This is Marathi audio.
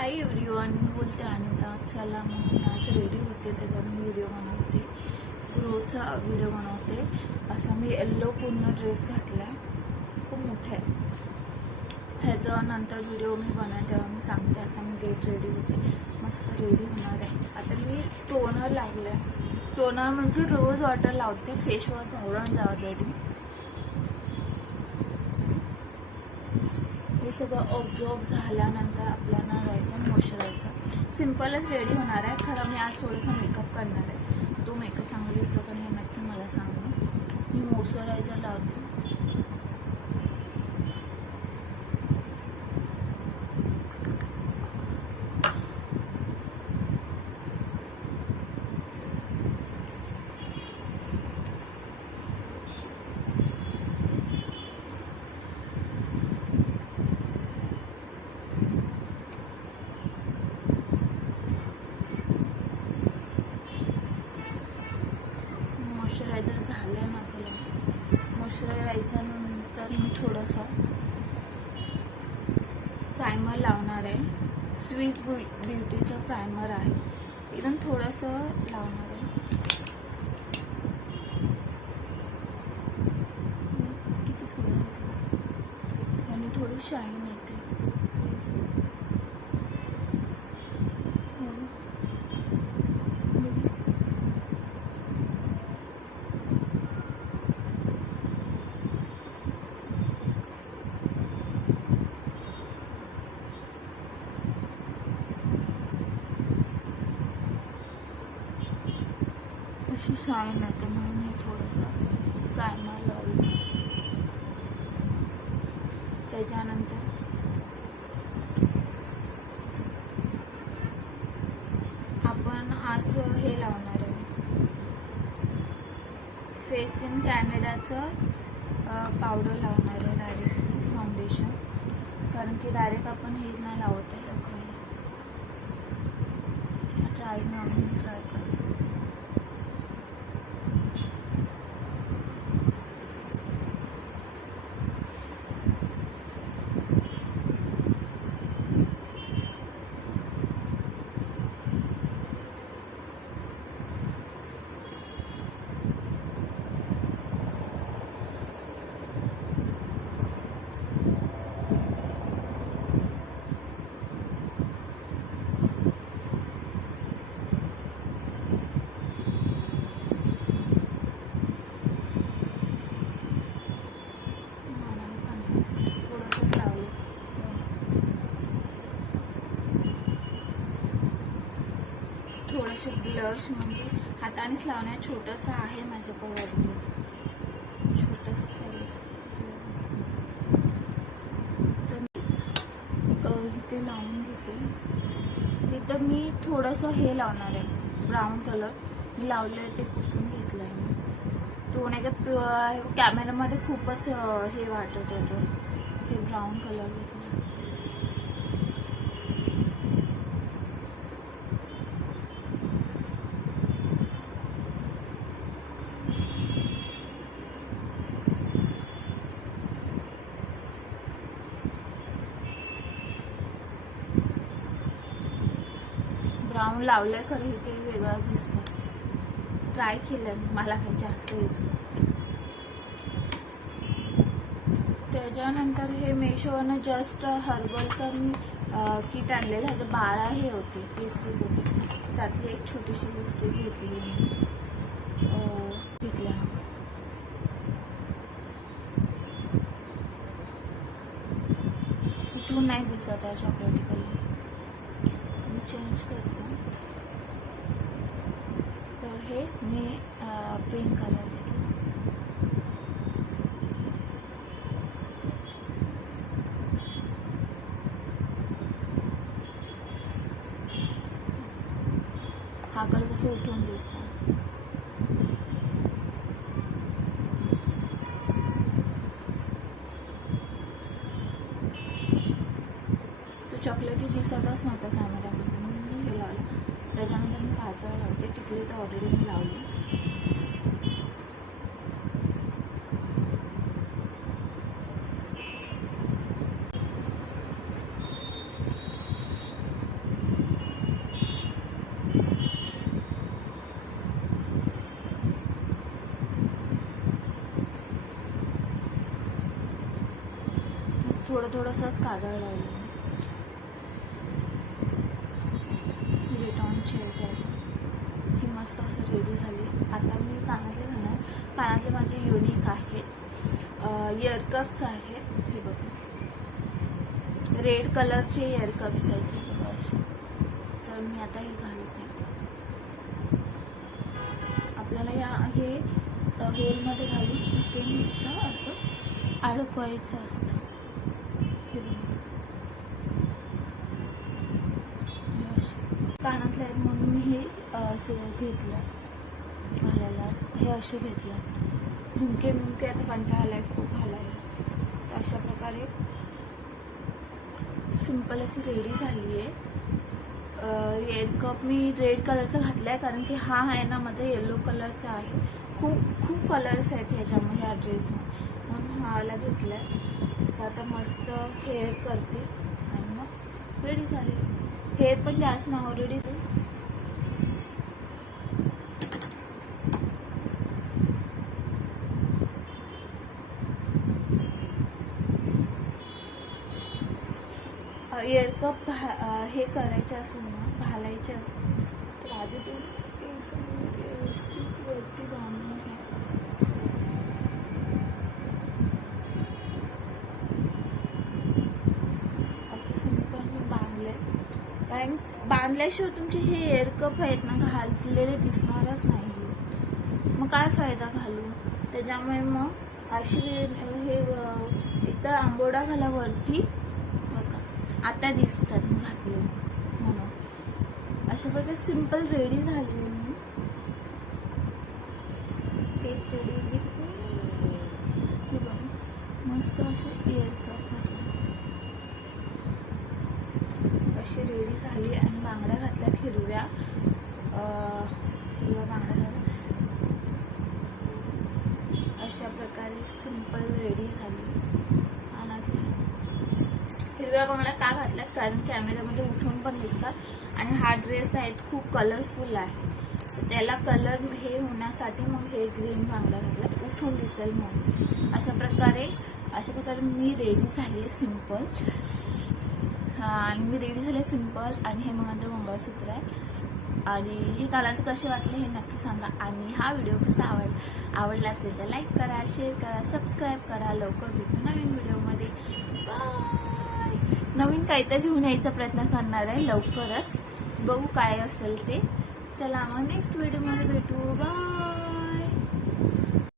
हाय एव्हरीवन, मी बोलते अनिता. चला मग मी आज रेडी होते, त्याचा मी व्हिडिओ बनवते, रोजचा व्हिडिओ बनवते. असा मी येल्लो पूर्ण ड्रेस घातला आहे, खूप मोठा आहे. ह्याचा नंतर व्हिडिओ मी बनवते तेव्हा मी सांगते. आता मी गेट रेडी होते, मस्त रेडी होणार आहे. आता मी टोनर लावलं आहे. टोनर म्हणजे रोज वॉटर लावते, फेस वॉश आवडून जा ऑलरेडी. हे सगळं ऑब्झर्व झाल्यानंतर आपल्याला राहायचं मॉइश्चरायझर. सिम्पलच रेडी होणार आहे. खरं मी आज थोडासा मेकअप करणार आहे. तो मेकअप चांगला दिसतो का नाही नक्की मला सांगा. मी मॉइश्चरायझर लावते. मॉइश्चरायझर झालं आहे माझं. मॉइश्चरायझर नंतर मी थोडंसं प्रायमर लावणार आहे. स्विस ब्युटीचं प्रायमर आहे, एकदम थोडंसं लावणार आहे. किती थोडं घेतलं आणि थोडी शाईन येते अशी शाईन येते म्हणून मी थोडंसं प्रायमर लावलं. त्याच्यानंतर आपण आज हे लावणार आहे, फेस इन कॅनडाचं पावडर लावणार आहे डायरेक्टली फाउंडेशन. कारण की डायरेक्ट आपण हे नाही लावत आहे. ट्राय करतो. थोडंसं ब्लश म्हणजे हातानेच लावण्यात छोटंसं आहे माझ्याकडे, छोटंसं तर इथे लावून घेते. इथं मी थोडंसं हे लावणार आहे, ब्राऊन कलर मी लावलं आहे, ते पुसून घेतलं आहे मी. तो नाही का कॅमेरामध्ये खूपच हे वाटत होतं. हे ब्राऊन कलर घेतला. ब्राऊन लावलंय खरं इथे वेगळं दिसतं. ट्राय केलं, मला काही जास्त येत. त्याच्यानंतर हे मेशोवरनं जस्ट हर्बलचं मी किट आणलेलं. ह्याचे 12 हे होते, लिपस्टिक होते. त्यातली एक छोटीशी लिपस्टिक घेतली घेतल्या. कुठून नाही दिसत आहे चॉकलेटी कलर, मी चेंज करते. तर हे मी पिंक कलर घेतला. हा कलर कसं उठून दिसतं. तो चॉकलेटी दिसतच नव्हता कॅमेरामध्ये म्हणून मी हे लावलं. त्याच्यानंतर मी काजळ लावते. टिकली तर ऑलरेडी मी लावली. थोडंसंच काजळ लावलं. रिटर्न शेड ही मस्त असं रेडी झाली. आता मी कानातले घालणार. कानातले माझे युनिक आहेत, इयरकप्स आहेत. हे बघा रेड कलरचे इयरकप्स आहेत हे बघा असे. तर मी आता हे घालते. आपल्याला हे होलमध्ये घालून ते नुसतं असं अडकवायचं असतं. हे बघा कानातले आहेत म्हणून मी हे असे घेतलं घालायला. हे असे घेतलं. झुमके मुमके आता कंटाळा आलाय खूप घालायला. तर अशा प्रकारे सिंपल अशी रेडी झाली आहे. इयरकप मी रेड कलरचा घातला आहे कारण की हा आहे ना माझा येलो कलरचा आहे. खूप खूप कलर्स आहेत ह्याच्यामध्ये ह्या ड्रेसमध्ये म्हणून हाला घेतला आहे. तर आता मस्त हेअर करते आणि मग रेडी झाली. हेअर पण जास्त ना ऑलरेडी. इयरकप हे करायचे असेल ना घालायचे असेल तर आधी तू व्यवस्थित वरती बांधून घ्या. असे सिंपल मी बांधले कारण बांधल्याशिवाय तुमचे हे इयरकप आहेत ना घाललेले दिसणारच नाही. मग काय फायदा घालून. त्याच्यामुळे मग अशी हे एकदा आंबोडा घाला वरती. आता दिसतात मी घातले म्हणून. अशा प्रकारे सिंपल रेडी झाली मी. केक रेडी हे बघ मस्त असे इयरकप घातले. अशी रेडी झाली आणि बांगड्या घातल्यात हिरव्या बांगड्या घातल्या. अशा प्रकारे सिंपल रेडी झाली. हिरव्या बांगड्या का घातल्यात कारण कॅमेऱ्यामध्ये उठून पण दिसतात आणि हा ड्रेस आहे खूप कलरफुल आहे. तर त्याला कलर हे होण्यासाठी मग हे ग्रीन बांगड्या घातल्यात उठून दिसेल म्हणून. अशा प्रकारे मी रेडी झाली आहे सिंपल. आणि मी रेडी झाले सिंपल. आणि हे मग मंगळसूत्र आहे. आणि हे कानातले कसे वाटले हे नक्की सांगा. आणि हा व्हिडिओ कसा आवडला असेल तर लाईक करा, शेअर करा, सबस्क्राईब करा. लवकर भेटू नवीन व्हिडिओमध्ये. नवीन काहीतरी घेऊन यायचा प्रयत्न करणार आहे लवकरच. बघू काय असेल ते. चला मग नेक्स्ट व्हिडिओमध्ये भेटू. बाय.